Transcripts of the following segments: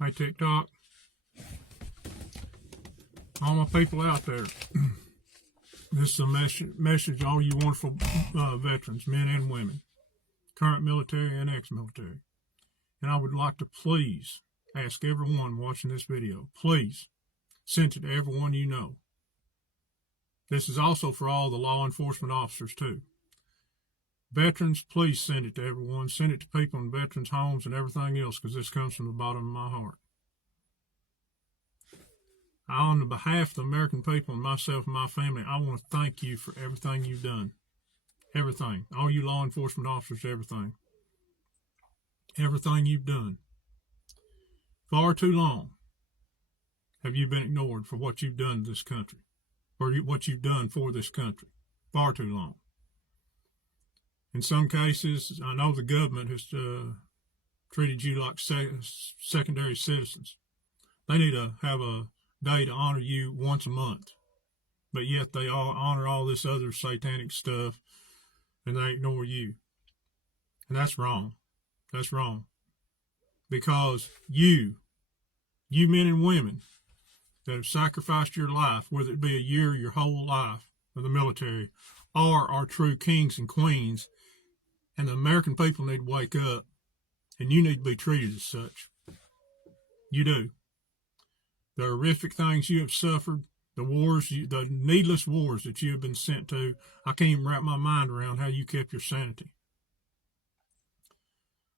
Hey, TikTok, all my people out there, this is a message all you wonderful veterans, men and women, current military and ex-military. And I would like to please ask everyone watching this video, please send it to everyone you know. This is also for all the law enforcement officers too. Veterans, please send it to everyone. Send it to people in veterans' homes and everything else, because this comes from the bottom of my heart. On the behalf of the American people and myself and my family, I want to thank you for everything you've done. Everything. All you law enforcement officers, everything. Everything you've done. Far too long have you been ignored for what you've done to this country, or what you've done for this country. Far too long. In some cases, I know the government has treated you like secondary citizens. They need to have a day to honor you once a month, but yet they all honor all this other satanic stuff, and they ignore you. And that's wrong. That's wrong. Because you men and women that have sacrificed your life, whether it be a year or your whole life of the military, are our true kings and queens. And the American people need to wake up, and you need to be treated as such. You do. The horrific things you have suffered, the wars, the needless wars that you have been sent to, I can't even wrap my mind around how you kept your sanity.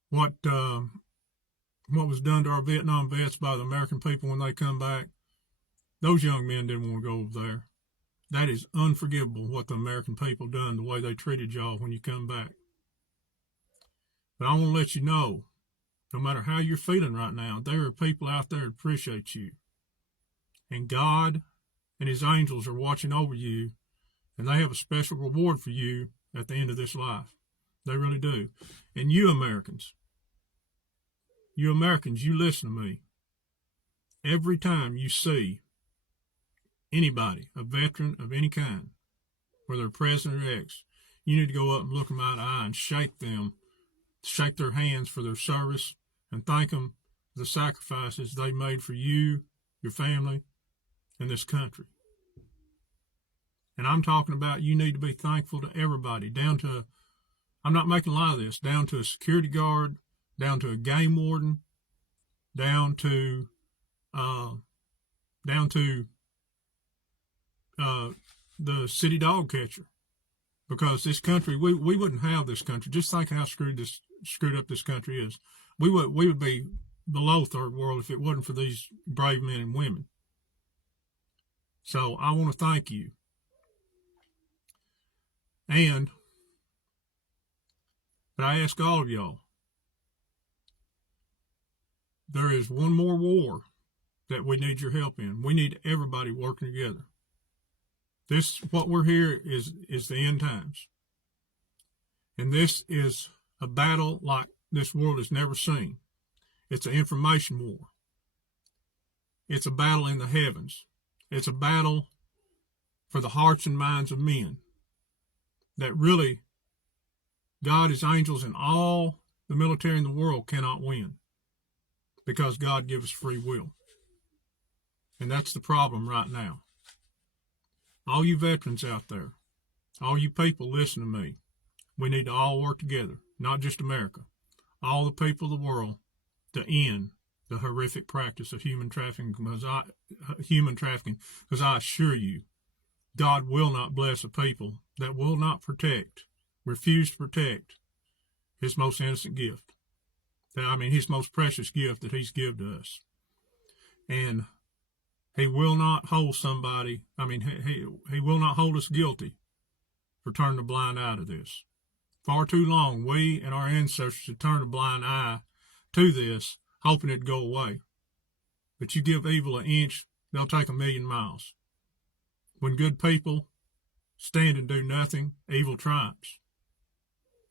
What was done to our Vietnam vets by the American people when they come back, those young men didn't want to go over there. That is unforgivable, what the American people done, the way they treated y'all when you come back. But I want to let you know, no matter how you're feeling right now, there are people out there that appreciate you. And God and his angels are watching over you, and they have a special reward for you at the end of this life. They really do. And you Americans, you listen to me. Every time you see anybody, a veteran of any kind, whether they're president or ex, you need to go up and look them eye to eye and shake their hands for their service, and thank them for the sacrifices they made for you, your family, and this country. And I'm talking about you need to be thankful to everybody, down to, I'm not making light of this, down to a security guard, down to a game warden, down to the city dog catcher. Because this country, we wouldn't have this country. Just think how screwed up this country is. We would be below third world if it wasn't for these brave men and women. So I want to thank you. But I ask all of y'all, there is one more war that we need your help in. We need everybody working together. What we're here is the end times. And this is a battle like this world has never seen. It's an information war. It's a battle in the heavens. It's a battle for the hearts and minds of men. That really, God, his angels, and all the military in the world cannot win. Because God gives us free will. And that's the problem right now. All you veterans out there, all you people, listen to me. We need to all work together, not just America, all the people of the world, to end the horrific practice of human trafficking. Because I assure you, God will not bless a people that will not refuse to protect his most innocent gift. His most precious gift that he's given to us. And he will not hold he will not hold us guilty for turning a blind eye to this. Far too long, we and our ancestors have turned a blind eye to this, hoping it'd go away. But you give evil an inch, they'll take 1,000,000 miles. When good people stand and do nothing, evil triumphs.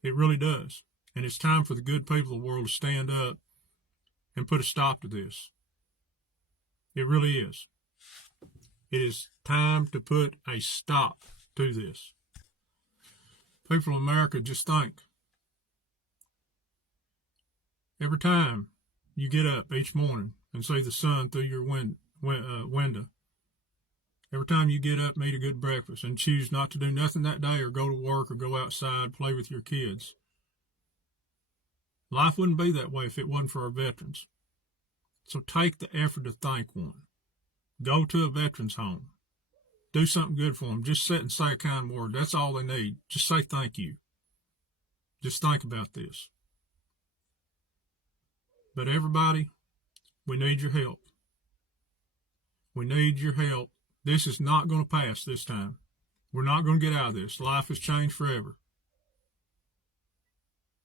It really does. And it's time for the good people of the world to stand up and put a stop to this. It really is. It is time to put a stop to this. People of America, just think. Every time you get up each morning, and see the sun through your window. Every time you get up and eat a good breakfast and choose not to do nothing that day or go to work or go outside, play with your kids. Life wouldn't be that way if it wasn't for our veterans. So take the effort to thank one. Go to a veterans home. Do something good for them. Just sit and say a kind word. That's all they need. Just say thank you. Just think about this. But everybody, we need your help. We need your help. This is not going to pass this time. We're not going to get out of this. Life has changed forever.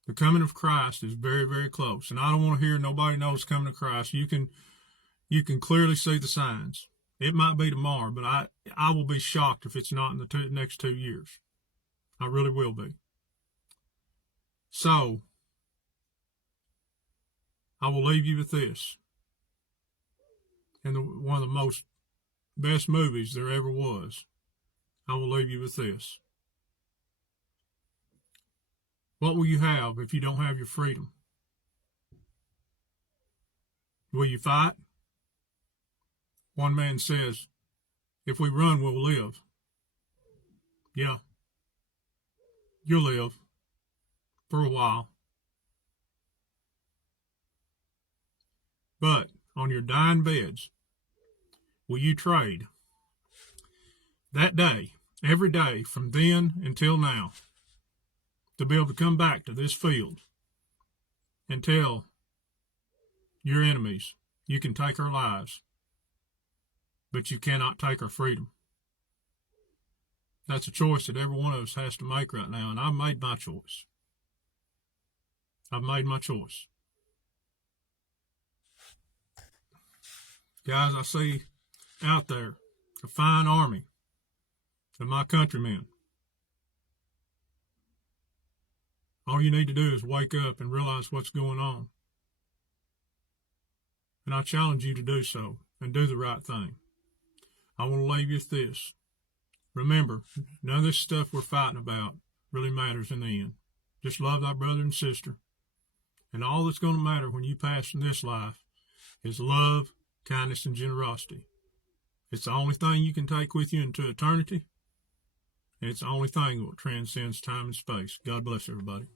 The coming of Christ is very, very close. And I don't want to hear nobody knows coming to Christ. You can clearly see the signs. It might be tomorrow, but I will be shocked if it's not in the next 2 years. I really will be. So, I will leave you with this. And one of the most best movies there ever was. I will leave you with this. What will you have if you don't have your freedom? Will you fight? One man says, if we run, we'll live. Yeah. You'll live. For a while. But on your dying beds, will you trade that day, every day from then until now, to be able to come back to this field and tell your enemies, you can take our lives, but you cannot take our freedom? That's a choice that every one of us has to make right now, and I've made my choice. I've made my choice. Guys, I see out there a fine army of my countrymen. All you need to do is wake up and realize what's going on. And I challenge you to do so and do the right thing. I want to leave you with this. Remember, none of this stuff we're fighting about really matters in the end. Just love thy brother and sister. And all that's going to matter when you pass from this life is love, kindness, and generosity. It's the only thing you can take with you into eternity. And it's the only thing that transcends time and space. God bless everybody.